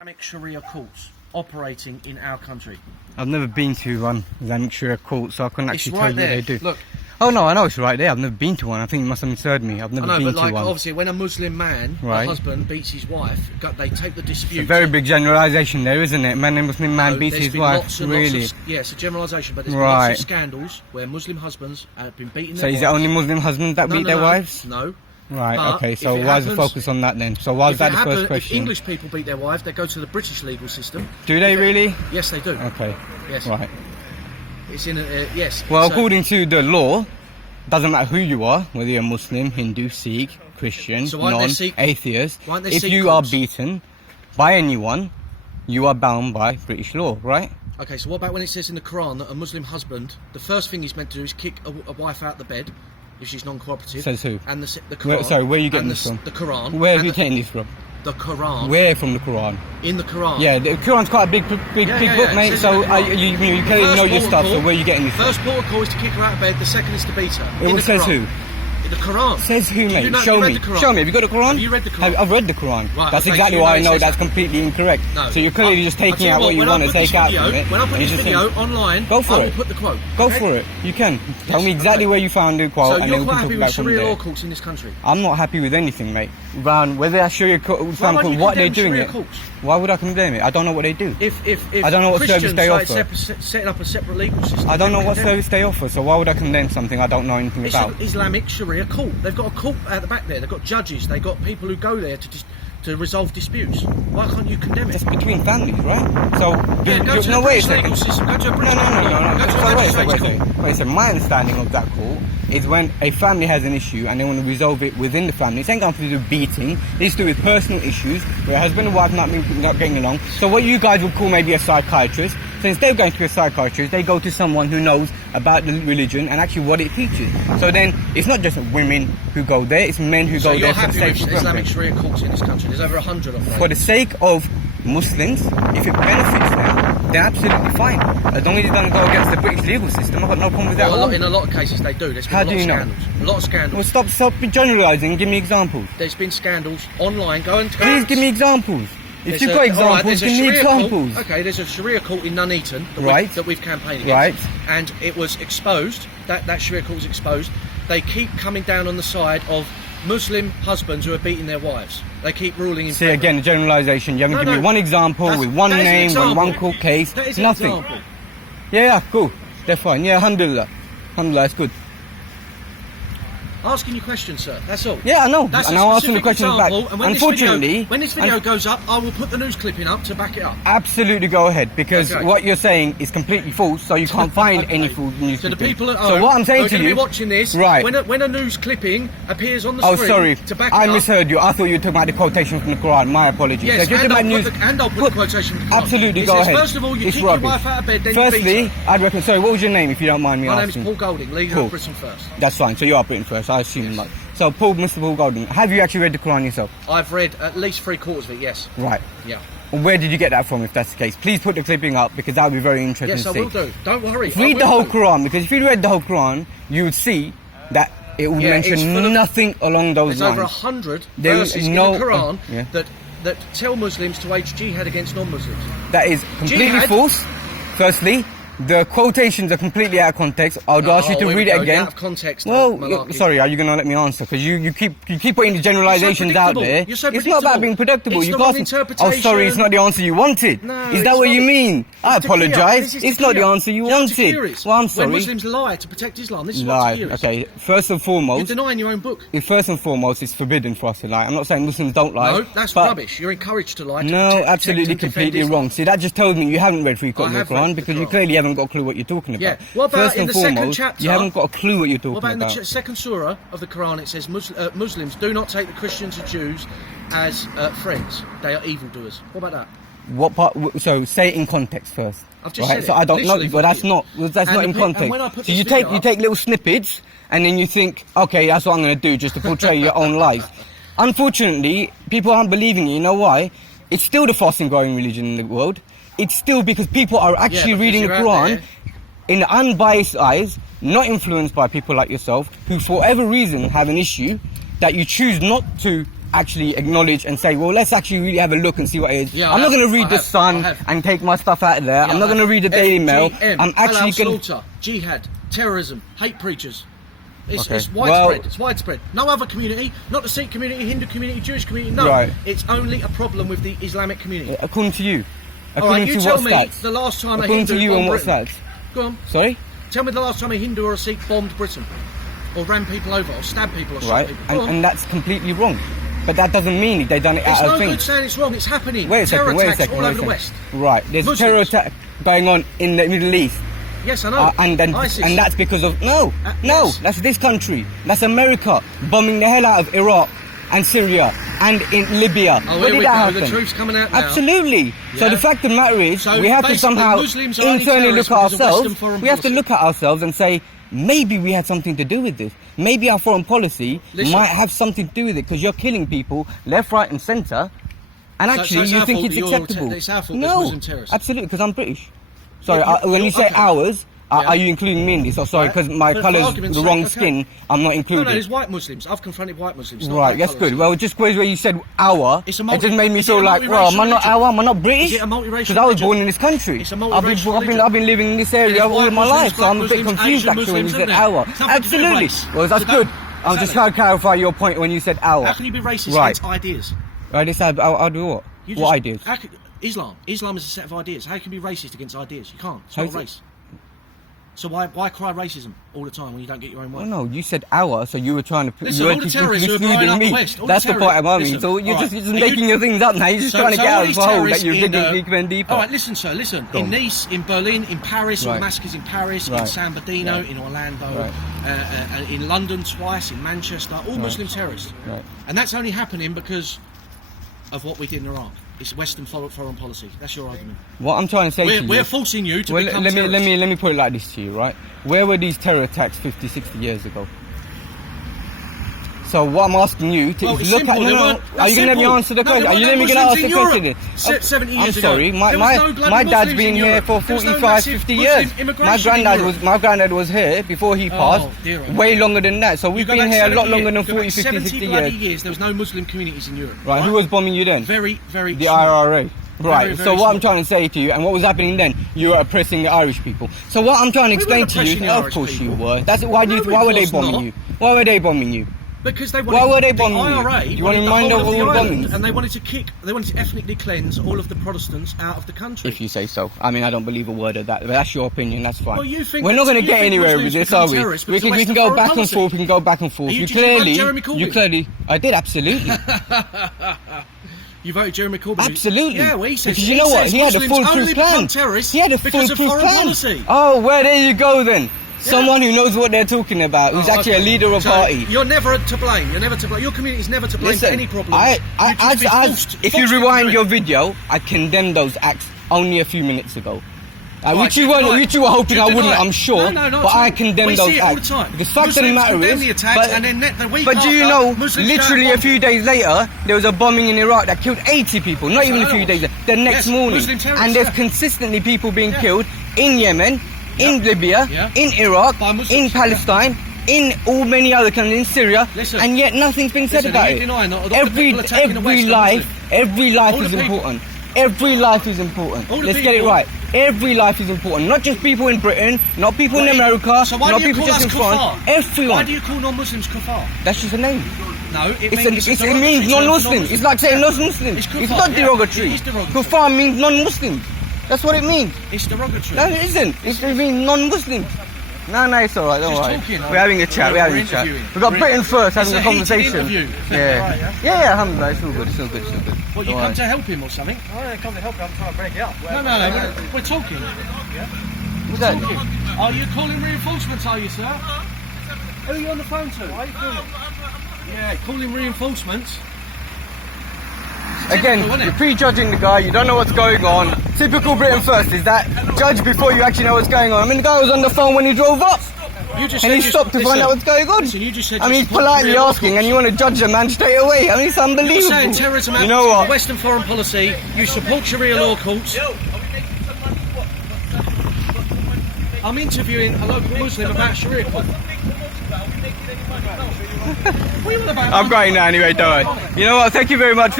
Islamic Sharia courts operating in our country? I've never been to one Islamic Sharia court, so I couldn't actually tell you what they do. Look. Oh no, I know it's right there. I've never been to one. I think you must have misheard me. I've never been but to like, one. obviously, when a Muslim man, a husband, beats his wife, they take the dispute. It's a very big generalisation there, isn't it? Man, a Muslim man beats his wife. Really? Yeah, it's a generalisation, but there's been lots of scandals where Muslim husbands have been beating their wives. So is it only Muslim husbands that beat their wives? No. Right, but okay, so why is the focus on that then? So why is that the first question? If English people beat their wives, they go to the British legal system. Do they really? Yes, they do. Okay. Yes. Right. It's in yes. Well, according to the law, doesn't matter who you are, whether you're Muslim, Hindu, Sikh, Christian, non-atheist, if you are beaten by anyone, you are bound by British law, right? Okay, so what about when it says in the Quran that a Muslim husband, the first thing he's meant to do is kick a wife out the bed if she's non-cooperative? Says who? And the Quran. Sorry, where are you getting this from? The Quran. Where have you taken this from? The Quran. Where from the Quran? In the Quran. Yeah, the Quran's quite a big book, mate. So you clearly know your stuff. So where are you getting this from? First port of call is to kick her out of bed. The second is to beat her. It says who? The Quran. Says who, mate? Show me. Show me. Have you got the Quran? Have you read the Quran? I've read the Quran. Right, that's exactly why I know that's completely incorrect. No. So you're clearly just taking out what you want to take out from it. When I put this video online, go for I it. will put the quote. Go for it. You can. Tell me exactly where you found the quote, and then we can talk about Sharia law courts in this country? I'm not happy with anything, mate. Around whether that's Sharia court, what they're doing it. Why would I condemn it? I don't know what they do. If I don't know what service they offer. Setting up a separate legal system. I don't know what service they offer, so why would I condemn something I don't know anything about? It's an Islamic Sharia court. They've got a court at the back there. They've got judges. They've got people who go there to resolve disputes. Why can't you condemn it? It's between families, right? So go to the British legal system. Go to a British No. Wait, so my understanding of that court is when a family has an issue and they want to resolve it within the family. It ain't got to do with beating. It's to do with personal issues where a husband and wife not getting along. So what you guys would call maybe a psychiatrist. So instead of going to a psychiatrist, they go to someone who knows about the religion and actually what it teaches. So then it's not just women who go there, it's men who go there for the sake of Islamic Sharia courts in this country. There's over 100 of them. For the sake of Muslims, if it benefits them, they're absolutely fine. As long as it doesn't go against the British legal system, I've got no problem with that. In a lot of cases they do. There's been How do you know? A lot of scandals. Well, stop generalising and give me examples. There's been scandals online. Please give me examples. If you've got examples, give me examples. Okay, there's a Sharia court in Nuneaton that we've campaigned against. Right. And it was exposed, that Sharia court was exposed. They keep coming down on the side of Muslim husbands who are beating their wives. They keep ruling in favour. See, again, a generalisation. You haven't given me one example with one name, with one court case. That is nothing. An example. Yeah, cool. They're fine. Yeah, alhamdulillah. Alhamdulillah, it's good. Asking you questions, sir. That's all. Yeah, I know. That's and I'll ask the questions back. Unfortunately, when this video goes up, I will put the news clipping up to back it up. Absolutely, go ahead, because what you're saying is completely false. So you can't find any full news. So the people at home what I'm saying to you, be watching this, right? When a news clipping appears on the screen, sorry, to back I misheard you. I thought you were talking about the quotation from the Quran. My apologies. Yes, so and I'll put the quotation from the Quran. Absolutely, go ahead. First of all, you kick your wife out of bed, then you beat her. I'd reckon. Sorry, what was your name, if you don't mind me asking? My name is Paul Golding, leader of Britain First. That's fine. So you are Britain First. I assume that. So, Mr. Paul Golding, have you actually read the Quran yourself? I've read at least 3/4 of it, yes. Right. Yeah. Where did you get that from, if that's the case? Please put the clipping up, because that would be very interesting to see. Yes, I will do. Don't worry. Read the whole Quran, because if you read the whole Quran, you would see that it will mention nothing along those lines. There's over 100 verses in the Quran that tell Muslims to wage jihad against non-Muslims. That is completely false, firstly. The quotations are completely out of context. I would ask you to read it again. Out of context. Well, sorry, are you going to let me answer? Because you keep putting the generalisations out there. You're so it's not about being predictable. It's not an interpretation. Oh, sorry, it's not the answer you wanted. No, is that what you mean? I apologise. It's not the answer you wanted. Well, I'm sorry. When Muslims lie to protect Islam, this is what's curious. Okay, first and foremost, you're denying your own book. First and foremost, it's forbidden for us to lie. I'm not saying Muslims don't lie. No, that's rubbish. You're encouraged to lie. No, absolutely, completely wrong. See, that just tells me you haven't read 3/4 of the Quran, because you clearly haven't got a clue what you're talking about. Yeah. What about in the second chapter? You haven't got a clue what you're talking about. What about in the second surah of the Quran? It says Muslims do not take the Christians and Jews as friends. They are evildoers. What about that? What part? So say it in context first. I've just said it. So I don't know, but that's not in context. And when I put so you take little snippets, and then you think, okay, that's what I'm going to do just to portray your own life. Unfortunately, people aren't believing you. You know why? It's still the fastest growing religion in the world. It's still because people are actually reading the Quran in unbiased eyes, not influenced by people like yourself, who for whatever reason have an issue that you choose not to actually acknowledge and say, well, let's actually really have a look and see what it is. Yeah, I'm not going to read I The have, Sun I have. and take my stuff out of there. Yeah, I'm not going to read the Daily Mail. FGM, I'm actually going to... slaughter, jihad, terrorism, hate preachers. It's, Okay. it's widespread. Well- It's widespread. No other community, not the Sikh community, Hindu community, Jewish community. No, Right. it's only a problem with the Islamic community. According to you. All According right, you to tell what me stats? the last time a According Hindu to you bombed on what Britain. stats? Go on. Sorry? Tell me the last time a Hindu or a Sikh bombed Britain, or ran people over, or stabbed people, or shot Right? people. Go on. And that's completely wrong. But that doesn't mean they've done it It's out no of thing. good saying it's wrong. It's happening. Wait a Terror second, wait a attacks second. all wait a over the second. West. Right, there's a terror Muslims. attack going on in the Middle East. Yes, I know. And ISIS. that's because of no, yes. that's this country, that's America bombing the hell out of Iraq and Syria and in Libya. Oh, Where here did we that go. happen? The truth's coming out now. Absolutely. So Yeah. the fact of the matter is, So we have to basically, somehow Muslims are only internally look terrorists at because of Western ourselves. foreign We have to policy. look at ourselves and say, maybe we had something to do with this. Maybe our foreign policy Listen. might have something to do with it because you're killing people left, right, and centre. And So- actually, so it's you our think fault it's that you're acceptable? it's our fault there's No, Muslim terrorists. absolutely, because I'm British. Sorry, Yeah, when you say okay. ours, Yeah. are you including me in this? Oh, sorry, Right. because my For colour's argument's the sake, wrong okay. skin, I'm not No, included. no, there's white Muslims. I've confronted white Muslims. not Right, white that's colours. good. Well, just where you said our, It's a it just made me is it feel a like, multiracial well, am I not religion? our? Am I not British? Is it a multiracial Because I was religion? born in this country. It's a I've multiracial religion. been living in this area There's all white my Muslims, life, so black I'm a bit Muslims, confused Asian actually when you Muslims, said isn't there? our. It's nothing to do with Absolutely. race. Well, that's So good. don't- I'm just exactly. trying to clarify your point when you said our. How can you be racist Right. against ideas? Right, this I'll do what? You What ideas? Islam. Islam is a set of ideas. How can you be racist against ideas? You can't. It's How not is a it- race. So why cry racism all the time when you don't get your own way? Well, no, you said our, so you were trying to put Listen, you all were the terrorists who are blowing excluding up the me. West, all That's the the point I'm terrorists- having. So listen, you're alright. just Are making you- your things up now. You're just trying to get all out of these the hole that terrorists you're in, digging deeper and deeper. All right, listen, sir, listen. Go In on. Nice, in Berlin, in Paris, all Right. the massacres in Paris, in Right. San Bernardino, Right. in Orlando, Right. in London twice, in Manchester, all Muslim terrorists. Right. And that's only happening because of what we did in Iraq. It's Western foreign policy. That's your argument. What I'm trying to say to you... We're forcing you to Well, become let terrorists. me put it like this to you, right? Where were these terror attacks 50, 60 years ago? So what I'm asking you to Well, is it's look simple. at... There No, weren't- are that's you going to let me simple. answer the No, question? there Are you weren't letting me no get ask Muslims the in question Europe. then? 70 I'm years ago. sorry, There was no bloody my dad's Muslims been in here Europe. for There was no 45, massive 50 Muslim years. immigration in Europe. My granddad was here before he passed, dear. way longer than that. So You we've go been back here a lot 70 longer than years. You go 40, back 50, 70 60 bloody years. years. There was no Muslim communities in Europe. Right, who was bombing you then? Very, very The small. IRA. Right, Very, so very what I'm small. trying to say to you, and what was happening then, you were oppressing the Irish people. So what I'm trying to We explain weren't to you, oppressing the of Irish course you people. were. That's why No, why were they was bombing not. you? Why were they bombing you? Because they Why wanted were they the bombing you? IRA Do you wanted want to the mind whole of of the all the island, bombings? and they wanted to ethnically cleanse all of the Protestants out of the country. If you say so. I mean, I don't believe a word of that, but that's your opinion, that's fine. Well, you think We're not that- going to you get think anywhere Muslims with this, become are we? terrorists We because can, of we can Western go foreign back and policy? forth, we can go back and forth. Are you You did you vote clearly, Jeremy Corbyn? you clearly, I did, absolutely. You voted Jeremy Corbyn. Absolutely. Yeah, well, he says, Because you know what? says He had a Muslims foolproof only plan. become terrorists He had a because of foolproof foreign plan. policy. Oh, well, there you go then. Someone who knows what they're talking about, who's Oh, actually okay. a leader of So party. You're never to blame. You're never to blame. Your community is never to blame for any problems. If you rewind your video, I condemned those acts only a few minutes ago. Right, which you you were, deny- which you were hoping you I wouldn't, deny- I'm sure. No, not but at all. I condemned We those see it all the acts. time. The fact of the Muslims matter condemn is, the attacks and then the week but do you after, know, Muslims literally don't a few days later, there was a bombing in Iraq that killed 80 people. Not even a I few know. days later, the next Yes, morning. Muslim terrorists, And there's yeah. consistently people being Yeah. killed in Yemen, in Libya, Yeah. in Iraq, By Muslims, in yeah. Palestine. In all many other countries, in Syria, Listen. and yet nothing's been said Listen, about you it. deny not all the people attacking the West are Every life All is the people. important. Every life is important. All the Let's get it people. right. Every life is important. Not just people in Britain, not people in Why- America, So why not do you people call just us in France. kuffar? Everyone. Why do you call non-Muslims kuffar? That's just a name. No, it It means means non-Muslim. It's like saying non-Muslim. It's It's kuffar, not yeah. derogatory. It is derogatory. Kuffar means non-Muslim. That's what it means. It's derogatory. No, it isn't. It means non-Muslim. No, it's alright, don't Just worry. talking, We're having a chat, we're having a chat. We've got Britain first, having a It's a heated conversation. interview. Yeah. Right, yeah? Yeah, alhamdulillah, it's all good, it's all good, it's all good. What, you Don't come worry. to help him or something? I didn't come to help you, I'm trying to break it up. No, we're talking. What's that? Talking. Are you calling reinforcements, are you, sir? Who are you on the phone to? Why are you calling? Yeah, calling reinforcements. Again, Typical, isn't it? you're prejudging the guy, you don't know what's going on. Typical Britain first is that judge before you actually know what's going on. I mean, the guy was on the phone when he drove up. You just And said he you- stopped to find listen, out what's going on. Listen, you just said I you mean, he's support politely real asking locals. and you want to judge the man straight away. I mean, it's You're unbelievable. saying terrorism You know what? Western foreign policy, you support Sharia law courts. I'm interviewing a local Muslim about Sharia court. What do you want about? I'm going now anyway, don't worry. You know what? Thank you very much for